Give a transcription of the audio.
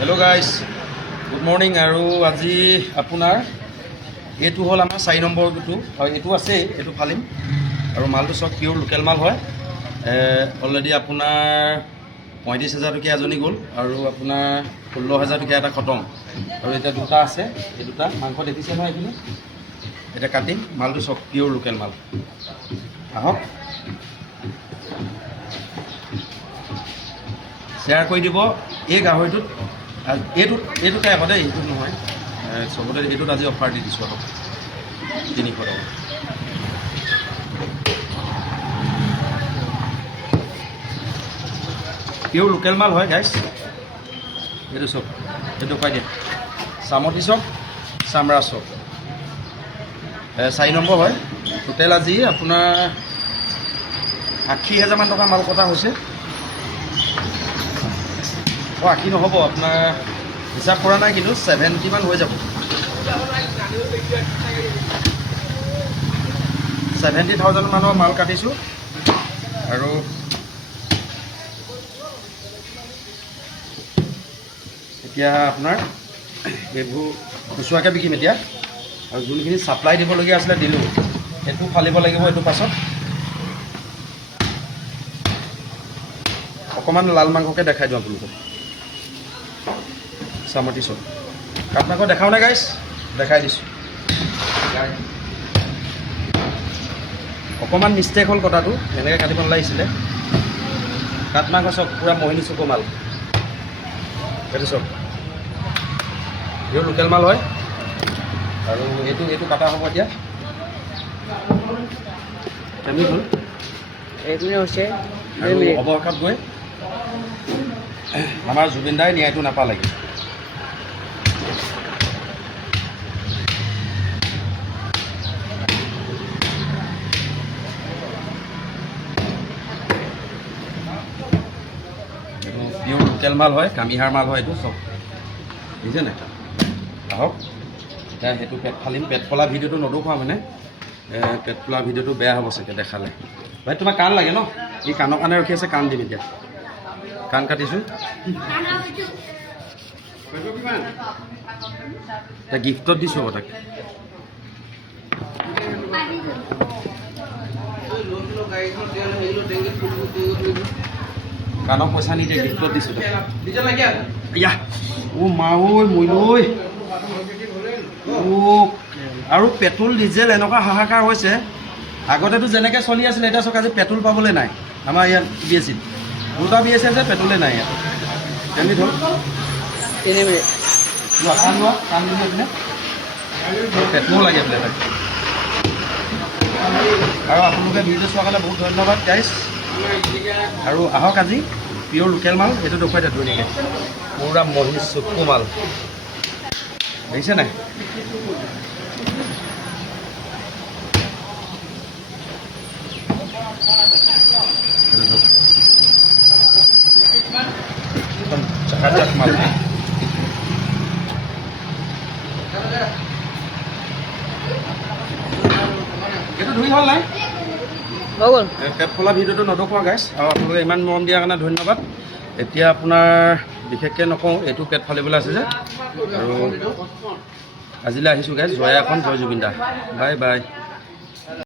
Hello guys good morning और आज अपना ये हल आम 4 नम्बर गुटू और ये आसे फालिम और मालू सब पियोर लोकेल माल है अलरेडी अपना 35,000 टकिया एजनी गल और अपना 16,000 टकिया खतम और इतना दुटा आसे दुटा मांस देखिसे ना ये इतना काटिम मालू सब पियोर लोकेल माल आहक शेयर कर दी ये गाहरीट ये खाई आक ये नए सबते ये आज अफार दी दी 300 टका पियोर लोकेल माल है गाइस ये सब ये खाई दिए सामती चप चामड़ा चप 4 नम्बर है टोटेल आज अपना 80,000 मान टका माल कटा होइसे 80 নহ'ব আপোনাৰ হিচাপ কৰা নাই কিন্তু 70 মান হৈ যাব 70,000 মানৰ মাল কাটিছোঁ আৰু এতিয়া আপোনাৰ এইবোৰ খুচুৰাকৈ বিকিম এতিয়া আৰু যোনখিনি ছাপ্লাই দিবলগীয়া আছিলে দিলোঁ সেইটো ফালিব লাগিব এইটো পাছত অকণমান লাল মাংসকে দেখাই দিওঁ আপোনালোকক सामती चप आपको देखाओ ना गाइस देखा दी अकमान मिस्टेक हल कटा एने काटिब नागिছিলে काट मांस चप पूरा मोहिनी चुको माल ये चप ये लोकेल माल है और ये काटा हम इतना अवकाश गई आम जुबिन दाई न्याय नापाले पियोर लोकेल माल है कामिहार माल है ये सब बुझे ना आहक क्या पेट फालिम पेट फला भिडिओ नदखा मैंने पेट फला भिडिओ बेया हम सके देखाले भाई तुम्हें कान लगे न ये कानर काने रखी आसे कान दिम इतना कान काटिशो गिफ्टत दिशो ताक कानक पैसा निदे गिफ्टत दिशो या ओ मा मई और पेट्रोल डिजेल एनका हाहाकार होइसे आगते तो जेनेके चलि आছিলে এটা চক আজি पेट्रोल पाबले নাই आमार इतना बीएससी दुटा बीएससी আছে पेट्रोले নাই एमि धर 3 मिनिट कान लोआ कान दिने अपने पेट्रोल लगे बोले और आपलोके भिडिओ चोৱাৰ কাৰণে बहुत धन्यवाद गाइस और आहक आज पियोर लोकेल माल ये देखा धुनिया पूरा मोहिनी चुको माल देखिसे ना एकदम चकाचक माल ये धुई हल ना पेट फला भिडिओ नदखा गाइस और आपलोके इमान मरम दियार कारण धन्यवाद এতিয়া আপোনাৰ বিশেষকৈ নকওঁ এইটো পেট ফালিবলৈ আছে যে আৰু আজিলৈ আহিছোঁ গাইছ জয় এখন জয় জুবিন দা বাই বাই।